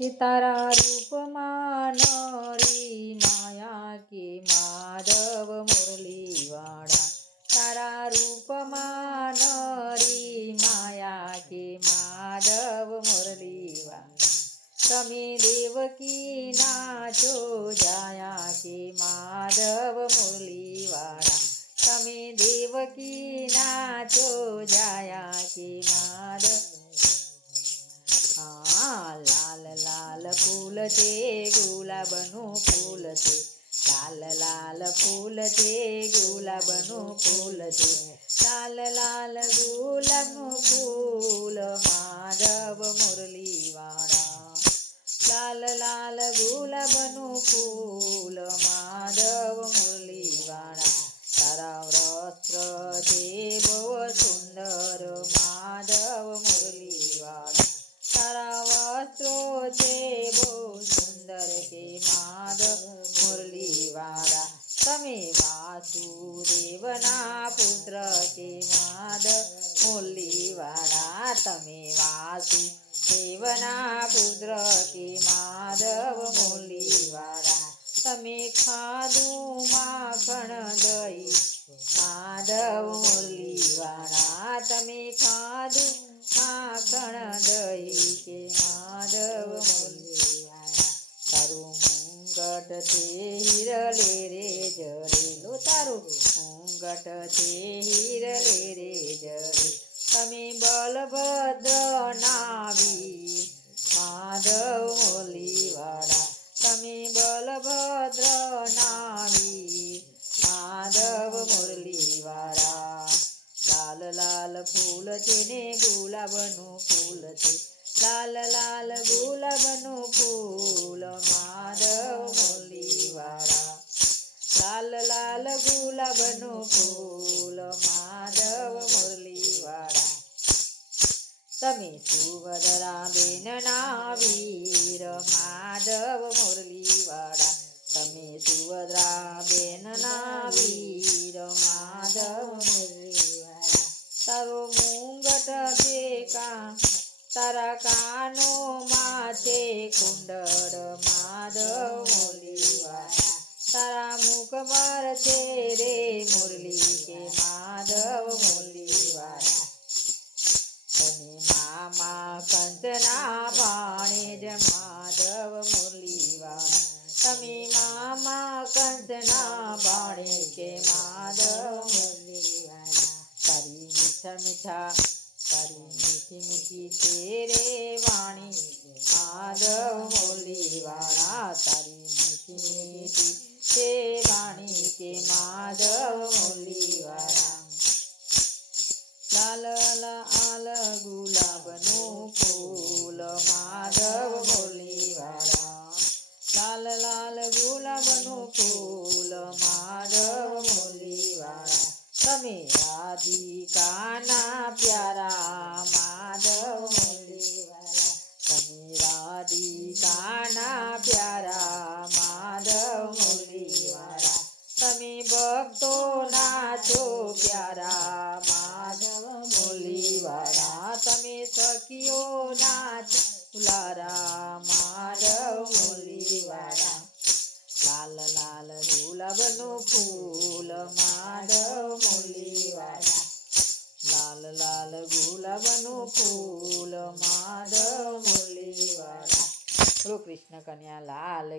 કે તારા રૂપમાં નરી માયા કે માધવ મુરલીવાળા? તારા રૂપમાં નરી માયા કે માધવ મુરલીવાળા? તમે દેવકી નાચો જાયા કે માધવ મુરલીવાળા? તમે દેવકી નાચો જાયા કે માધવ? લાલ ફૂલ છે ગુલાબનું ફૂલ છે લાલ લાલ ફૂલ છે ગુલાબનું ફૂલ છે લાલ લાલ ગુલાબનું ફૂલ માધવ મુરલીવાળા લાલ લાલ ગુલાબનું ફૂલ માધવ મુરલીવાળા તારા વસ્ત્ર છે બહુ છે બહુ સુંદર કે માધવ મુરલીવાળા. તમે વાસુદેવના પુત્ર કે માધવ મુરલીવાળા. તમે વાસુદેવના પુત્ર કે માધવ મુરલીવાળા. તમે ખાધું માધવ મુરલીવાળા, તમે ખાધું? માખણ દહીં કે માધવ મુરલીવાળા. તારું મુંગટ છે હિરલે રે જરેલો તારું મુંગટ છે હિરલે રે જરે તમે બલભદ્ર નાવી, માધવ મુરલીવાળા ફૂલ છે ને ગુલાબનું ફૂલ છે. લાલ લાલ ગુલાબનું ફૂલ, માધવ મુરલીવાળા લાલ લાલ ગુલાબનું ફૂલ, માધવ મુરલીવાળા તમે સુભદ્રા બેનના વીર, માધવ મુરલીવાળા તમે સુભદ્રા બેનના વીર, માધવ મુરલીવાળા તારો મુંગટ કા તારા કાનો માથે કુંડળ માધવ મુરલીવાળા તારા મુખ પર છે રે મુરલી કે માધવ મુરલીવાળા તને મામા કંચના પાણે જ માધવ મુરલીવાળા. તમે મામા કંચના મીઠા મીઠા તારી મીઠી મીઠી તેરે વાણી. આદ હોલી વાળા, તારી મીઠી મીઠી તે વાણી કે માધવ વાળા. લાલ લાલ ગુલાબનું ફૂલ માધવ મુરલીવાળા લાલ લાલ ગુલાબનું ફૂલ માધવ મુરલીવાળા તમે રાધિકાના પ્યારા માધવ તમે રાધિકાના પ્યારા માધવ મુરલીવાળા તમે ભક્તો નાચો પ્યારા માધવ મુરલીવાળા તમે સખીઓ નાચ લારા માધવ મુરલીવાળા લાલ લાલ ગુલાબનું ફૂલ માધવ મુરલીવાળા લાલ લાલ ગુલાબનું ફૂલ માધવ મુરલીવાળા કૃષ્ણ કન્યા, લાલ